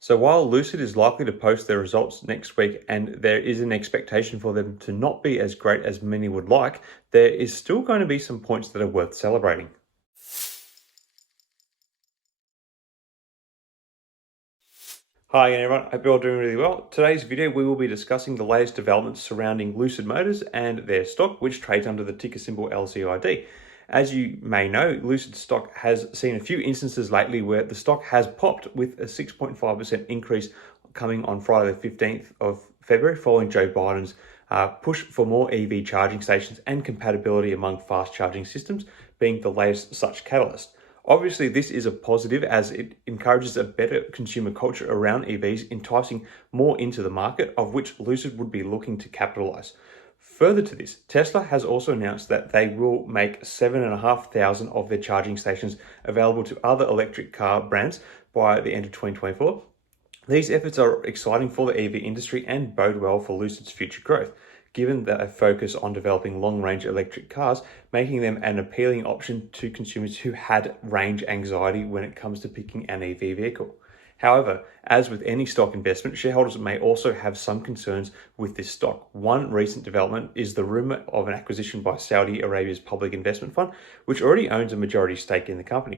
So while Lucid is likely to post their results next week and there is an expectation for them to not be as great as many would like, there is still going to be some points that are worth celebrating. Hi again everyone, hope you're all doing really well. Today's video we will be discussing the latest developments surrounding Lucid Motors and their stock, which trades under the ticker symbol LCID. As you may know, Lucid stock has seen a few instances lately where the stock has popped with a 6.5% increase coming on Friday the 15th of February following Joe Biden's push for more EV charging stations and compatibility among fast charging systems being the latest such catalyst. Obviously, this is a positive as it encourages a better consumer culture around EVs, enticing more into the market, of which Lucid would be looking to capitalize. Further to this, Tesla has also announced that they will make 7,500 of their charging stations available to other electric car brands by the end of 2024. These efforts are exciting for the EV industry and bode well for Lucid's future growth, given that a focus on developing long-range electric cars, making them an appealing option to consumers who had range anxiety when it comes to picking an EV vehicle. However, as with any stock investment, shareholders may also have some concerns with this stock. One recent development is the rumor of an acquisition by Saudi Arabia's public investment fund, which already owns a majority stake in the company.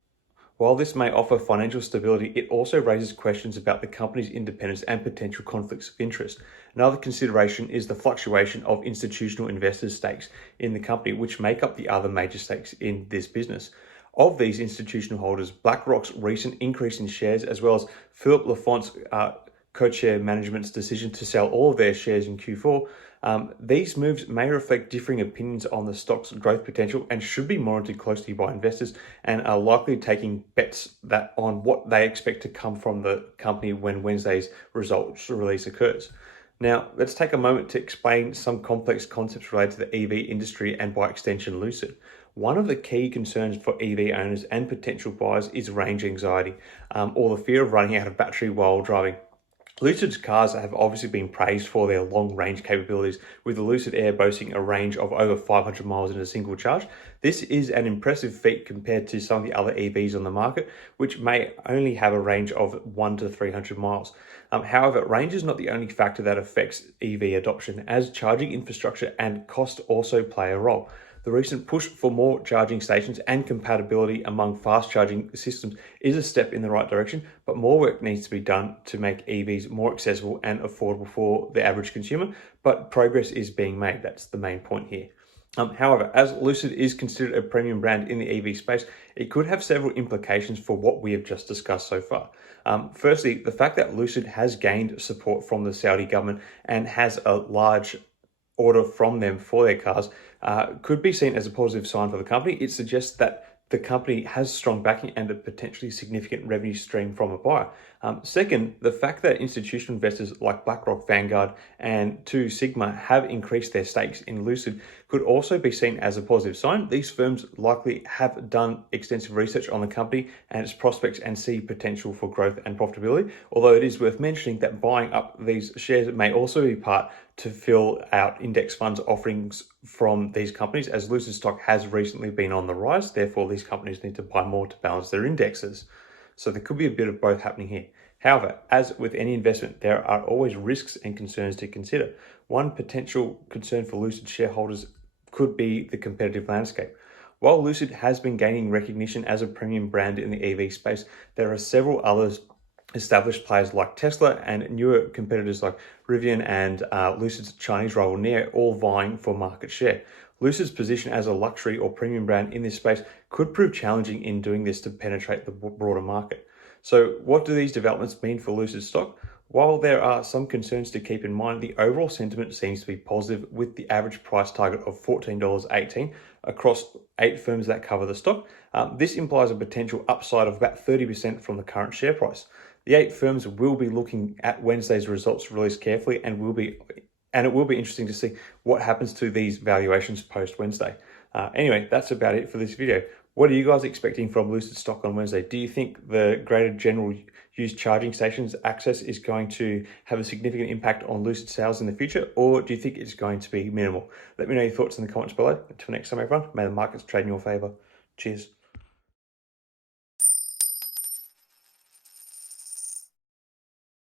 While this may offer financial stability, it also raises questions about the company's independence and potential conflicts of interest. Another consideration is the fluctuation of institutional investors' stakes in the company, which make up the other major stakes in this business. Of these institutional holders, BlackRock's recent increase in shares, as well as Philip Lafont's CoChair Management's decision to sell all of their shares in Q4, these moves may reflect differing opinions on the stock's growth potential and should be monitored closely by investors and are likely taking bets that on what they expect to come from the company when Wednesday's results release occurs. Now, let's take a moment to explain some complex concepts related to the EV industry and by extension Lucid. One of the key concerns for EV owners and potential buyers is range anxiety, or the fear of running out of battery while driving. Lucid's cars have obviously been praised for their long-range capabilities, with the Lucid Air boasting a range of over 500 miles in a single charge. This is an impressive feat compared to some of the other EVs on the market, which may only have a range of 1 to 300 miles. However, range is not the only factor that affects EV adoption, as charging infrastructure and cost also play a role. The recent push for more charging stations and compatibility among fast charging systems is a step in the right direction, but more work needs to be done to make EVs more accessible and affordable for the average consumer. But progress is being made. That's the main point here. However, as Lucid is considered a premium brand in the EV space, it could have several implications for what we have just discussed so far. Firstly, the fact that Lucid has gained support from the Saudi government and has a large order from them for their cars could be seen as a positive sign for the company. It suggests that the company has strong backing and a potentially significant revenue stream from a buyer. Second, the fact that institutional investors like BlackRock, Vanguard, and Two Sigma have increased their stakes in Lucid could also be seen as a positive sign. These firms likely have done extensive research on the company and its prospects and see potential for growth and profitability, although it is worth mentioning that buying up these shares may also be part to fill out index funds offerings from these companies, as Lucid stock has recently been on the rise. Therefore, these companies need to buy more to balance their indexes. So there could be a bit of both happening here. However, as with any investment, there are always risks and concerns to consider. One potential concern for Lucid shareholders could be the competitive landscape. While Lucid has been gaining recognition as a premium brand in the EV space, there are several others established players like Tesla and newer competitors like Rivian and Lucid's Chinese rival NIO all vying for market share. Lucid's position as a luxury or premium brand in this space could prove challenging in doing this to penetrate the broader market. So what do these developments mean for Lucid stock? While there are some concerns to keep in mind, the overall sentiment seems to be positive, with the average price target of $14.18 across 8 firms that cover the stock. This implies a potential upside of about 30% from the current share price. The 8 firms will be looking at Wednesday's results release carefully, and it will be interesting to see what happens to these valuations post Wednesday. Anyway, that's about it for this video. What are you guys expecting from Lucid stock on Wednesday? Do you think the greater general use charging stations access is going to have a significant impact on Lucid sales in the future, or do you think it's going to be minimal? Let me know your thoughts in the comments below. Until next time, everyone, may the markets trade in your favor. Cheers.